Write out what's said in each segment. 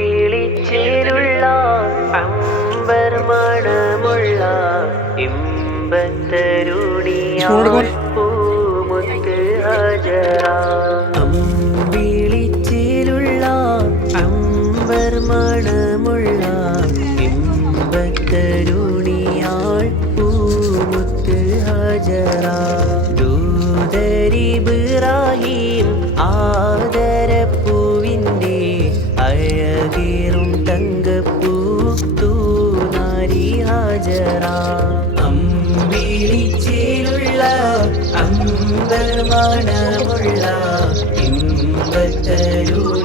അമ്പിളിച്ചേലുള്ള അമ്പർ മണമുള്ള ഇമ്പത്തരുണിയാൾ പൂമുത്ത് ഹജറ ദൂതരിബ്രാഹിം ആദരപ്പൂവിന്റെ അഴകേറും തങ്കപ്പൂ തൂനാരി ഹാജറ അമ്പിളിച്ചേലുള്ള അമ്പർമാണമുള്ള ഇമ്പത്തരുണിയാൾ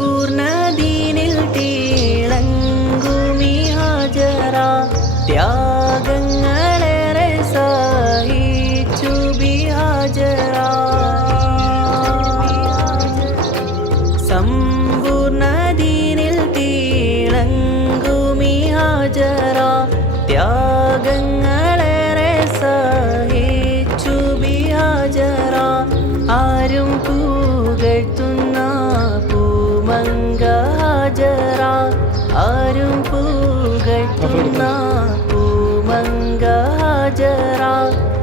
സമ്പൂർണദീനിൽ തീളങ്കുമി ഹാജറ ത്യാഗങ്ങളേറെ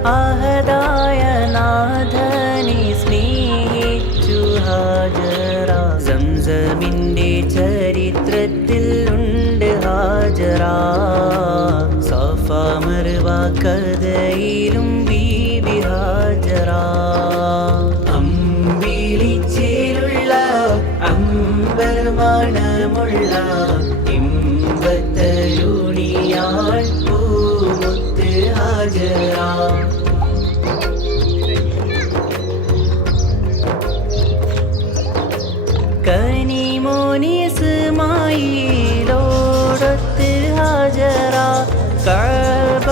അഹദായ നാഥനെ സ്നേഹിച്ചു ഹാജറ. സംസമിന്റെ ചരിത്രത്തിൽ ഉണ്ട് ഹാജറ. സഫ മറുവ കഥയിലും ബീബി ഹാജറ. അമ്പിളിച്ചേലുള്ള അമ്പർമാണമുള്ള ഇമ്പത്തരുണിയാൾ പൂമുത്ത് ഹാജറ. കനിമോനിസ്മായിലോടൊത്ത് ഹാജറ കഅബ